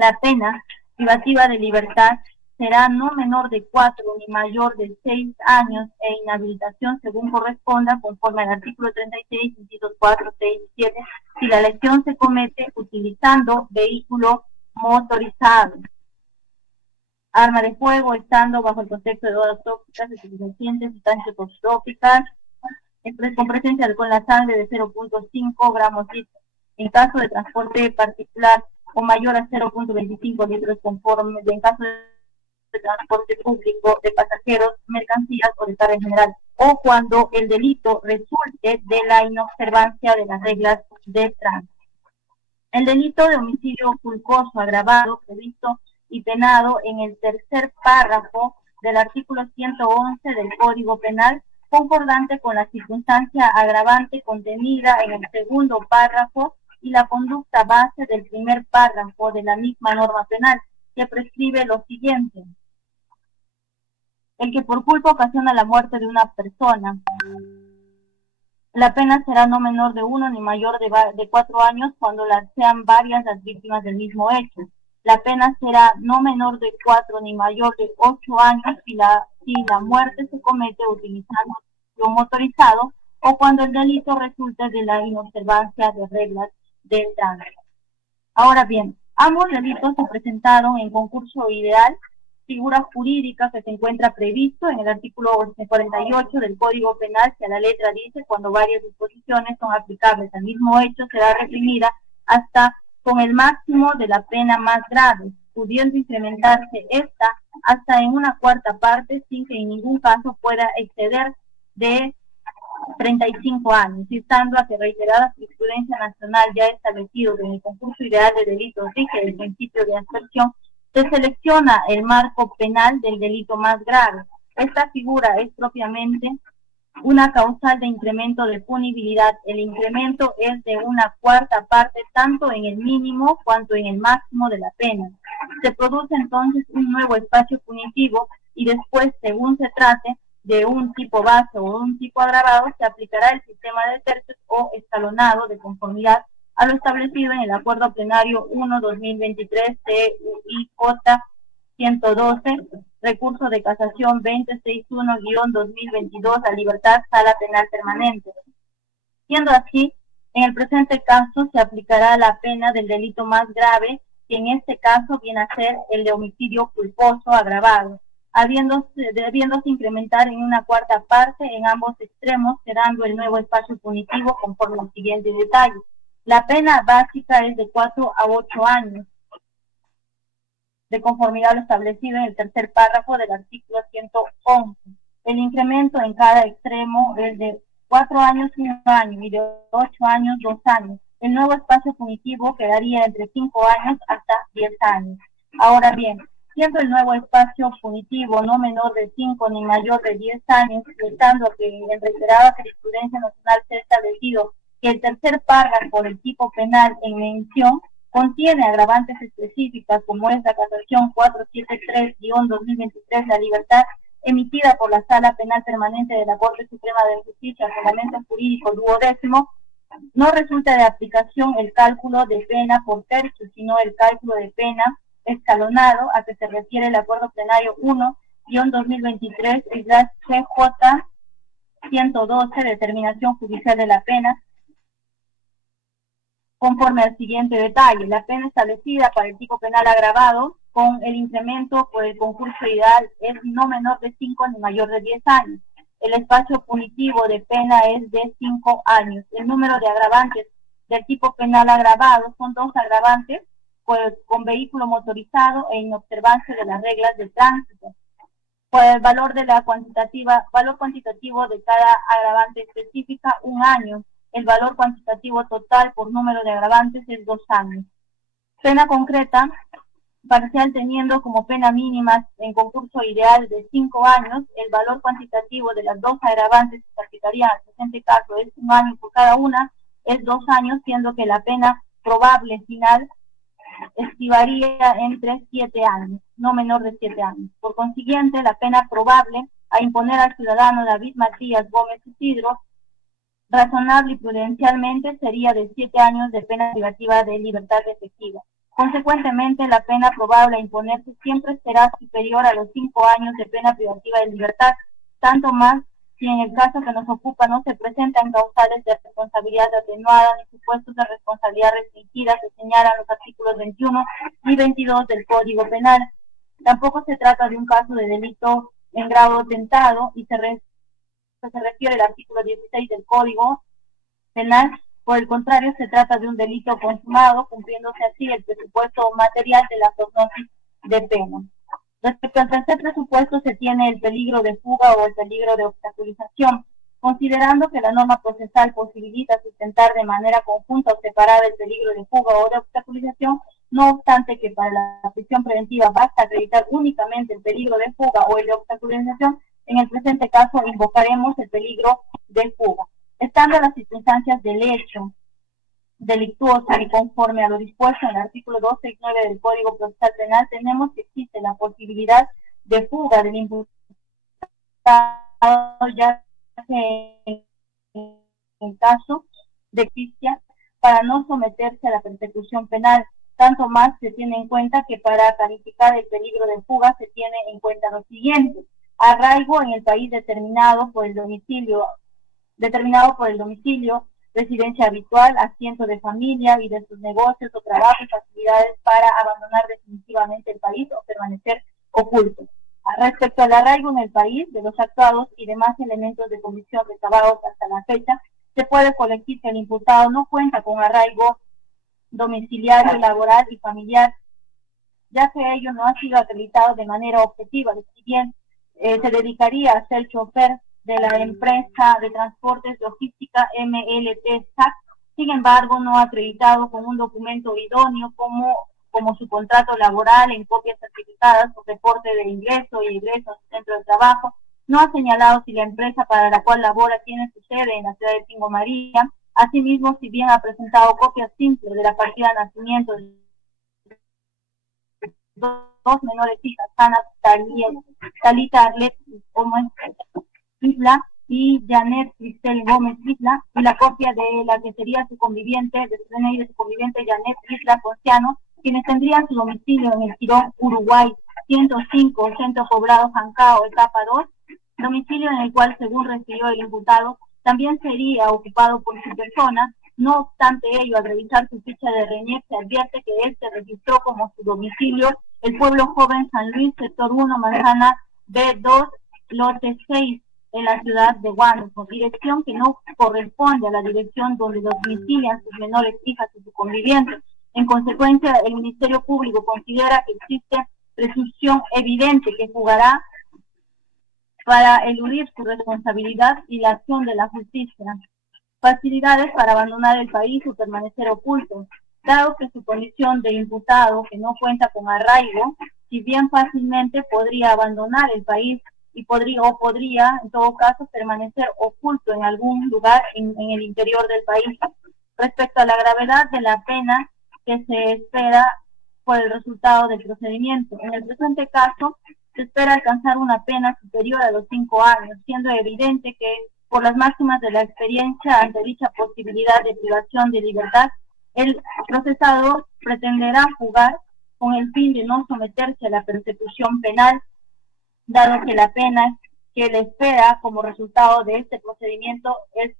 La pena privativa de libertad será no menor de 4 ni mayor de 6 años e inhabilitación según corresponda, conforme al artículo 36, incisos 4, 6 y 7, si la lesión se comete utilizando vehículo motorizado, arma de fuego, estando bajo el contexto de drogas tóxicas, estupefacientes, sustancias psicotrópicas, con presencia de alcohol en la sangre de 0.5 gramos litros. En caso de transporte particular o mayor a 0.25 litros conforme en caso de transporte público de pasajeros, mercancías o de carga en general, o cuando el delito resulte de la inobservancia de las reglas de tránsito. El delito de homicidio culposo agravado, previsto y penado en el tercer párrafo del artículo 111 del Código Penal, concordante con la circunstancia agravante contenida en el segundo párrafo y la conducta base del primer párrafo de la misma norma penal, que prescribe lo siguiente: el que por culpa ocasiona la muerte de una persona, la pena será no menor de 1 ni mayor de 4 años cuando sean varias las víctimas del mismo hecho. La pena será no menor de 4 ni mayor de 8 años si la muerte se comete utilizando un motorizado o cuando el delito resulte de la inobservancia de reglas del tránsito. Ahora bien, ambos delitos se presentaron en concurso ideal, figura jurídica que se encuentra previsto en el artículo 48 del Código Penal, que a la letra dice: cuando varias disposiciones son aplicables al mismo hecho, será reprimida hasta con el máximo de la pena más grave, pudiendo incrementarse esta hasta en una cuarta parte sin que en ningún caso pueda exceder de 35 años, citando a que reiterada jurisprudencia nacional ya establecido que en el concurso ideal de delitos rige el principio de aspersión, se selecciona el marco penal del delito más grave. Esta figura es propiamente una causal de incremento de punibilidad. El incremento es de una cuarta parte tanto en el mínimo cuanto en el máximo de la pena. Se produce entonces un nuevo espacio punitivo y después, según se trate de un tipo base o un tipo agravado, se aplicará el sistema de tercios o escalonado de conformidad a lo establecido en el Acuerdo Plenario 1-2023 TUIJ 112, recurso de casación 2061-2022 a libertad, sala penal permanente. Siendo así, en el presente caso se aplicará la pena del delito más grave, que en este caso viene a ser el de homicidio culposo agravado, debiéndose incrementar en una cuarta parte en ambos extremos, quedando el nuevo espacio punitivo conforme al siguiente detalle. La pena básica es de 4 a 8 años, de conformidad a lo establecido en el tercer párrafo del artículo 111. El incremento en cada extremo es de 4 años 1 año y de 8 años 2 años. El nuevo espacio punitivo quedaría entre 5 años hasta 10 años. Ahora bien, siendo el nuevo espacio punitivo no menor de 5 ni mayor de 10 años, estando que en reiterada jurisprudencia nacional se ha establecido que el tercer párrafo del tipo penal en mención contiene agravantes específicas como es la casación 473-2023, la libertad emitida por la Sala Penal Permanente de la Corte Suprema de Justicia, Fundamento Jurídico 12º, no resulta de aplicación el cálculo de pena por tercio, sino el cálculo de pena escalonado a que se refiere el Acuerdo Plenario 1-2023, es la CJ 112, determinación judicial de la pena, conforme al siguiente detalle: la pena establecida para el tipo penal agravado con el incremento por el concurso ideal es no menor de 5 ni mayor de 10 años. El espacio punitivo de pena es de 5 años. El número de agravantes del tipo penal agravado son 2 agravantes con vehículo motorizado e inobservancia de las reglas de tránsito. Por el valor cuantitativo de cada agravante específica, 1 año. El valor cuantitativo total por número de agravantes es 2 años. Pena concreta parcial teniendo como pena mínima en concurso ideal de 5 años, el valor cuantitativo de las 2 agravantes que se aplicarían al presente caso es 1 año por cada una, es 2 años, siendo que la pena probable final estivaría entre 7 años, no menor de 7 años. Por consiguiente, la pena probable a imponer al ciudadano David Matías Gómez Isidro, razonable y prudencialmente, sería de 7 años de pena privativa de libertad efectiva. Consecuentemente, la pena probable a imponerse siempre será superior a los 5 años de pena privativa de libertad, tanto más si en el caso que nos ocupa no se presentan causales de responsabilidad atenuada ni supuestos de responsabilidad restringida que señalan los artículos 21 y 22 del Código Penal. Tampoco se trata de un caso de delito en grado tentado y se refiere al artículo 16 del Código Penal. Por el contrario, se trata de un delito consumado, cumpliéndose así el presupuesto material de la prognosis de pena. Respecto al tercer presupuesto, se tiene el peligro de fuga o el peligro de obstaculización. Considerando que la norma procesal posibilita sustentar de manera conjunta o separada el peligro de fuga o de obstaculización, no obstante que para la prisión preventiva basta acreditar únicamente el peligro de fuga o el de obstaculización, en el presente caso invocaremos el peligro de fuga. Estando las circunstancias del hecho delictuoso y conforme a lo dispuesto en el artículo 269 del Código Procesal Penal, tenemos que existe la posibilidad de fuga del imputado, ya que en el caso de justicia, para no someterse a la persecución penal. Tanto más se tiene en cuenta que para calificar el peligro de fuga se tiene en cuenta lo siguiente: arraigo en el país determinado por el domicilio, residencia habitual, asiento de familia y de sus negocios o trabajos, actividades para abandonar definitivamente el país o permanecer oculto. Respecto al arraigo en el país de los actuados y demás elementos de comisión recabados hasta la fecha, se puede colegir que el imputado no cuenta con arraigo domiciliario, laboral y familiar, ya que ello no ha sido acreditado de manera objetiva. Si bien se dedicaría a ser chofer de la empresa de transportes logística MLT SAC, sin embargo no ha acreditado con un documento idóneo como su contrato laboral en copias certificadas, su reporte de ingreso y egreso a su centro de trabajo, no ha señalado si la empresa para la cual labora tiene su sede en la ciudad de Pingo María. Asimismo, si bien ha presentado copias simples de la partida de nacimiento de dos menores hijas, Ana Talita Arlet Isla y Janet Cristel Gómez Isla, y la copia de la que sería su conviviente, de su DNI de su conviviente Janet Isla Conciano, quienes tendrían su domicilio en el Quirón, Uruguay, 105, Centro Poblado Jancao, etapa 2, domicilio en el cual, según refirió el imputado, también sería ocupado por su persona. No obstante ello, al revisar su ficha de RENIEC, se advierte que éste registró como su domicilio el pueblo joven San Luis, sector 1, manzana B2, lote 6, en la ciudad de Huánuco, dirección que no corresponde a la dirección donde domicilian sus menores hijas y su conviviente. En consecuencia, el Ministerio Público considera que existe presunción evidente que jugará para eludir su responsabilidad y la acción de la justicia. Facilidades para abandonar el país o permanecer oculto, dado que su condición de imputado que no cuenta con arraigo, si bien fácilmente podría abandonar el país y podría en todo caso permanecer oculto en algún lugar en el interior del país. Respecto a la gravedad de la pena que se espera por el resultado del procedimiento, en el presente caso se espera alcanzar una pena superior a los 5 años, siendo evidente que por las máximas de la experiencia ante dicha posibilidad de privación de libertad, el procesado pretenderá jugar con el fin de no someterse a la persecución penal, dado que la pena que le espera como resultado de este procedimiento es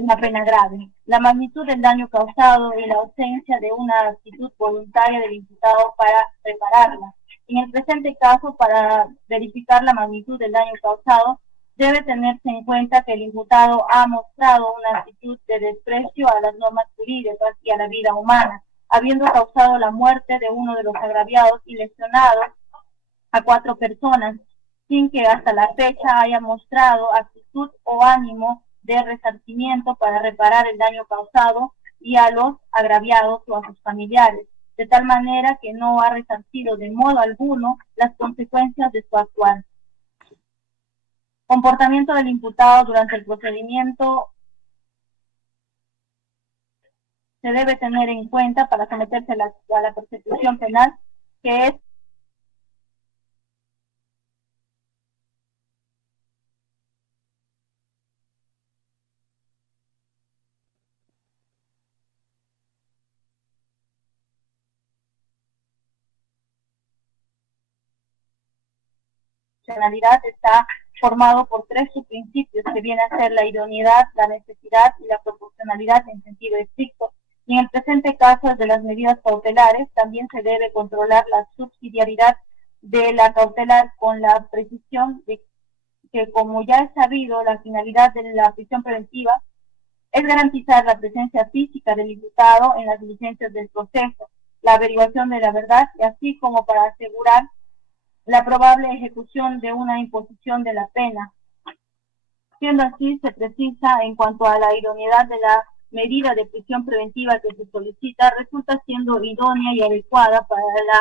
una pena grave. La magnitud del daño causado y la ausencia de una actitud voluntaria del imputado para repararla. En el presente caso, para verificar la magnitud del daño causado, debe tenerse en cuenta que el imputado ha mostrado una actitud de desprecio a las normas jurídicas y a la vida humana, habiendo causado la muerte de uno de los agraviados y lesionado a 4 personas, sin que hasta la fecha haya mostrado actitud o ánimo de resarcimiento para reparar el daño causado y a los agraviados o a sus familiares, de tal manera que no ha resarcido de modo alguno las consecuencias de su actuar. Comportamiento del imputado durante el procedimiento se debe tener en cuenta para someterse a la persecución penal, que es proporcionalidad está formado por tres subprincipios que vienen a ser la idoneidad, la necesidad y la proporcionalidad en sentido estricto. Y en el presente caso de las medidas cautelares también se debe controlar la subsidiariedad de la cautelar con la precisión de que, como ya es sabido, la finalidad de la prisión preventiva es garantizar la presencia física del imputado en las diligencias del proceso, la averiguación de la verdad y así como para asegurar la probable ejecución de una imposición de la pena. Siendo así, se precisa en cuanto a la idoneidad de la medida de prisión preventiva que se solicita, resulta siendo idónea y adecuada para la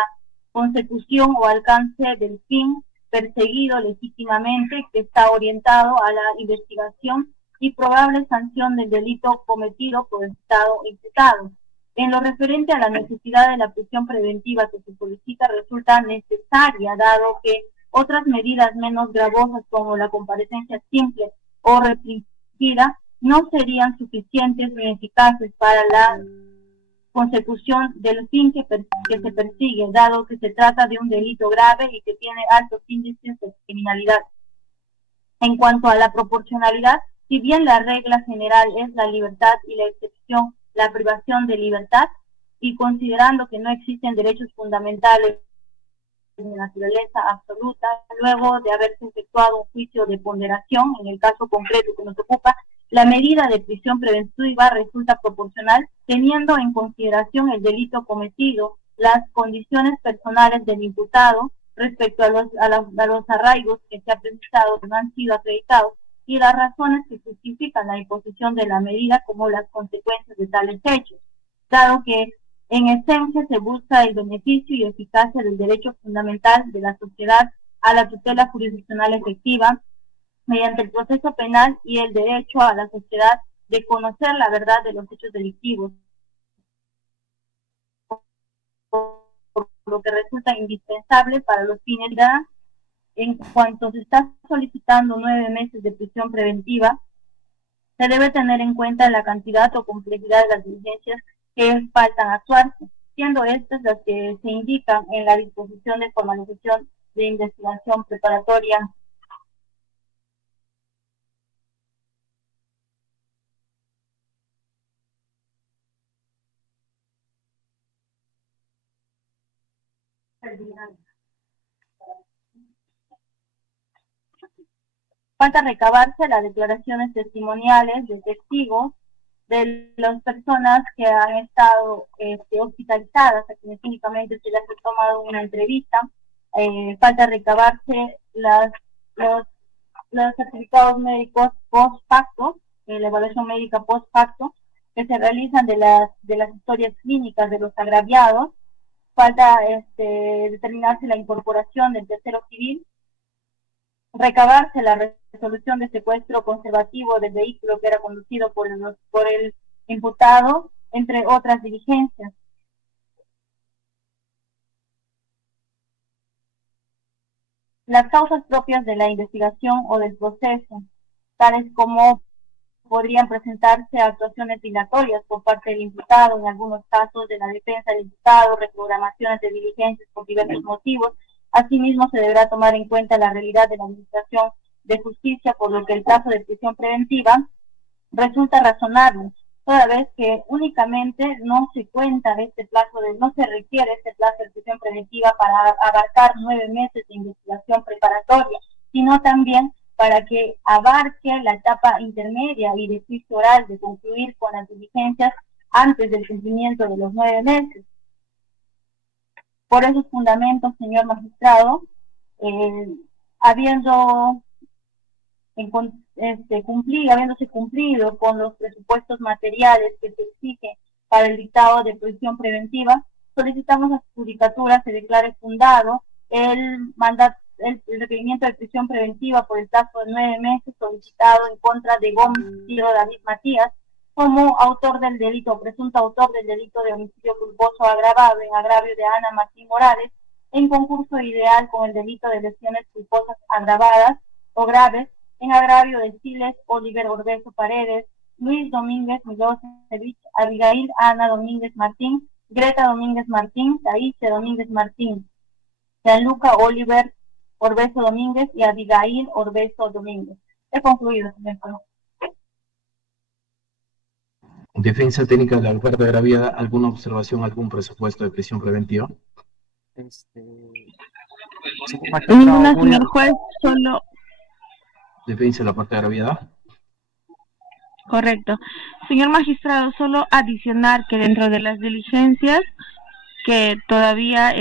consecución o alcance del fin perseguido legítimamente, que está orientado a la investigación y probable sanción del delito cometido por el Estado imputado. En lo referente a la necesidad de la prisión preventiva que se solicita, resulta necesaria, dado que otras medidas menos gravosas como la comparecencia simple o restringida no serían suficientes ni eficaces para la consecución del fin que se persigue, dado que se trata de un delito grave y que tiene altos índices de criminalidad. En cuanto a la proporcionalidad, si bien la regla general es la libertad y la excepción la privación de libertad, y considerando que no existen derechos fundamentales de naturaleza absoluta, luego de haberse efectuado un juicio de ponderación, en el caso concreto que nos ocupa, la medida de prisión preventiva resulta proporcional, teniendo en consideración el delito cometido, las condiciones personales del imputado respecto a los arraigos que se ha precisado que no han sido acreditados, y las razones que justifican la imposición de la medida como las consecuencias de tales hechos, dado que en esencia se busca el beneficio y eficacia del derecho fundamental de la sociedad a la tutela jurisdiccional efectiva mediante el proceso penal y el derecho a la sociedad de conocer la verdad de los hechos delictivos, por lo que resulta indispensable para los fines de en cuanto se está solicitando 9 meses de prisión preventiva, se debe tener en cuenta la cantidad o complejidad de las diligencias que faltan actuarse, siendo estas las que se indican en la disposición de formalización de investigación preparatoria. Falta recabarse las declaraciones testimoniales de testigos de las personas que han estado hospitalizadas, a quienes únicamente se les ha tomado una entrevista. Falta recabarse los certificados médicos post facto, la evaluación médica post facto, que se realizan de las historias clínicas de los agraviados. Falta determinarse la incorporación del tercero civil, recabarse la resolución de secuestro conservativo del vehículo que era conducido por el imputado, entre otras diligencias. Las causas propias de la investigación o del proceso, tales como podrían presentarse actuaciones dilatorias por parte del imputado, en algunos casos de la defensa del imputado, reprogramaciones de diligencias por diversos motivos. Asimismo, se deberá tomar en cuenta la realidad de la administración de justicia, por lo que el plazo de prisión preventiva resulta razonable, toda vez que únicamente no se cuenta no se requiere este plazo de prisión preventiva para abarcar 9 meses de investigación preparatoria, sino también para que abarque la etapa intermedia y de juicio oral, de concluir con las diligencias antes del cumplimiento de los 9 meses. Por esos fundamentos, señor magistrado, habiéndose cumplido con los presupuestos materiales que se exigen para el dictado de prisión preventiva, solicitamos a su judicatura se declare fundado el requerimiento de prisión preventiva por el plazo de 9 meses solicitado en contra de Gómez Ciro David Matías como autor del delito, presunto autor del delito de homicidio culposo agravado en agravio de Ana Martín Morales, en concurso ideal con el delito de lesiones culposas agravadas o graves en agravio de Siles Oliver Orbezo Paredes, Luis Domínguez Milosevich, Abigail Ana Domínguez Martín, Greta Domínguez Martín, Taice Domínguez Martín, Gianluca Oliver Orbeso Domínguez y Abigail Orbeso Domínguez. He concluido, señor juez. Defensa técnica de la parte agraviada, ¿alguna observación, algún presupuesto de prisión preventiva? Señor magistrado, Ninguna, señor juez, solo... Defensa de la parte agraviada. Correcto. Señor magistrado, solo adicionar que dentro de las diligencias que todavía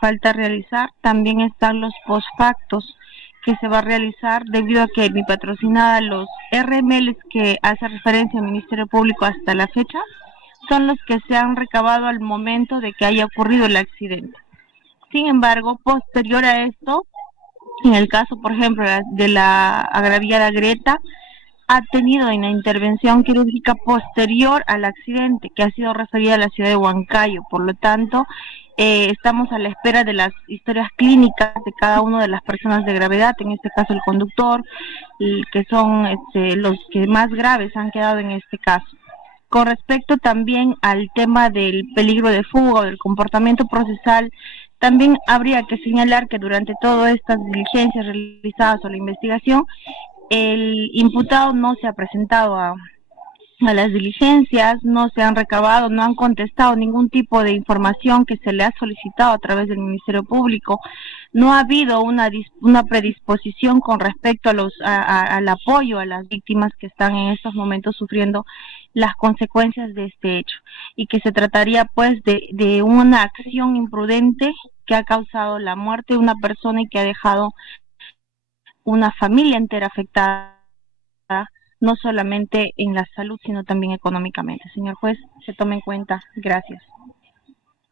falta realizar, también están los postfactos que se va a realizar debido a que mi patrocinada, los RMLs que hace referencia al Ministerio Público hasta la fecha, son los que se han recabado al momento de que haya ocurrido el accidente. Sin embargo, posterior a esto, en el caso, por ejemplo, de la agraviada Greta, ha tenido una intervención quirúrgica posterior al accidente, que ha sido referida a la ciudad de Huancayo. Por lo tanto, estamos a la espera de las historias clínicas de cada una de las personas de gravedad, en este caso el conductor, que son los que más graves han quedado en este caso. Con respecto también al tema del peligro de fuga o del comportamiento procesal, también habría que señalar que durante todas estas diligencias realizadas o la investigación, el imputado no se ha presentado a las diligencias, no se han recabado, no han contestado ningún tipo de información que se le ha solicitado a través del Ministerio Público. No ha habido una predisposición con respecto al apoyo a las víctimas que están en estos momentos sufriendo las consecuencias de este hecho, y que se trataría pues de una acción imprudente que ha causado la muerte de una persona y que ha dejado una familia entera afectada, no solamente en la salud, sino también económicamente. Señor juez, se tome en cuenta. Gracias.